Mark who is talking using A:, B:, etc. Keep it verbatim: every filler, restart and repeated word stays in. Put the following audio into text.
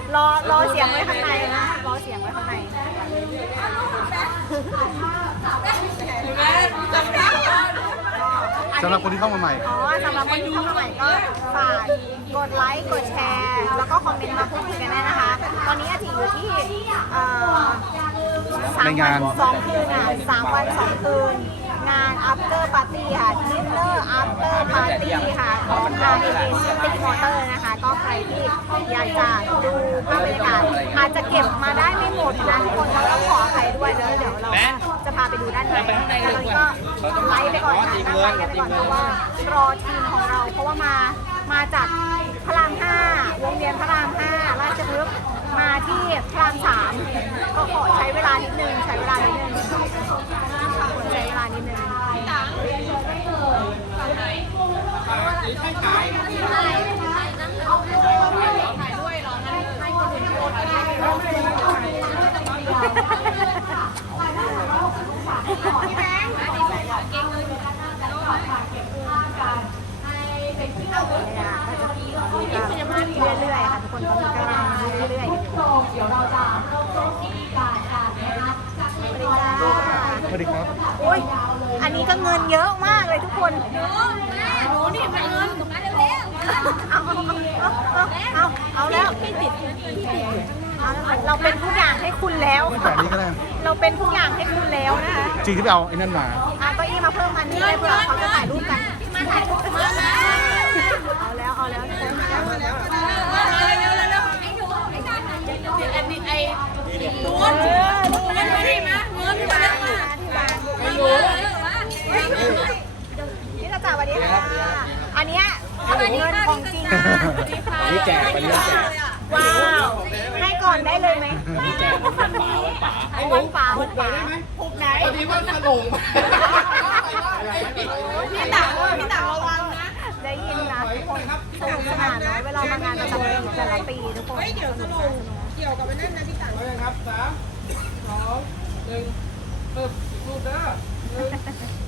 A: รอรอเสียงไว้ข้างในนะรอเสียงไว้ข้างใน
B: สำหรับคนที่เข้ามาใหม่
A: อ๋อสำหรับคนที่เข้ามาใหม่ก็ฝากกดไลค์กดแชร์แล้วก็คอมเมนต์มาพูดคุยกันได้นะคะตอนนี้อาทิตย์อยู่ที่เอ่อสามวันสองคืนอ่ะสามวันสองคืนงาน after party ค่ะ dinner after party ค่ะของ อาร์ เอ เอ City Motor นะคะก็ใครที่อยากจะดูภาพบรรยากาศอาจจะเก็บมาได้ไม่หมดนะทุกคนเราต้องขออภัยด้วยเดี๋ยวเดี๋ยวเราจะพาไปดูด้านในแต่ตอนนี้ก็ไลฟ์ไปก่อนนะนั่งไลฟ์กันไปก่อนเพราะว่ารอทีมของเราเพราะว่ามามาจากพระรามห้าวงเวียนพระรามห้าราชพฤกษ์มาที่พระรามสามก็ขอใช้เวลานิดนึงใช้เวลานิดนึงใช้เวลานิดนึงเรื่อยๆค่ะทุกคนตอนนี้กำลังเรื่อยๆเดี๋ยวเราจะสวัสดีครับโอ้ยอันนี้ก็เงินเยอะมากเลยทุกคนเยอะแม่หนูนี่มันเงินมาเร็วๆเอาเอาเอาเอาแล้วพี่ติดเราเป็นทุกอย่างให้คุณแล้วเราเป็นทุกอย่างให้คุณแล้วนะคะ
B: จริงที่ไปเอาไอ้นั่นมา
A: เอาเก้าอี้มาเพิ่มอันนี้เลยเผื่อเขาจะถ่ายรูปกันมาถ่ายรูปกันเอาแล้วเอาแล้วเอาแล้วอันนี้ไอ้ล้วนเงินที่มาเงินที่มาที่มานี่จะจ่ายวันนี้ค่ะอันเนี้ยเงินของจริง
B: นี่แจกอันนี้แจก
A: ว้าวให้ก่อนได้เลยไหม
B: นี่แจกวันป่า
A: วันป่าวันป่าผูกไหน
B: พอดีว่าขนม
A: พี่ต่างพี่ต่างระวังนะได้ยินนะทุกคนสนุกสนานนะเวลามางานประจำปีแต่ละปีทุกคน
C: เดี๋ยวสนุกเกี่ยวกับไปนั่นนะพี่ต่าง
B: เลยครับสามสองหนึ่งปึ๊บรูปเด้อ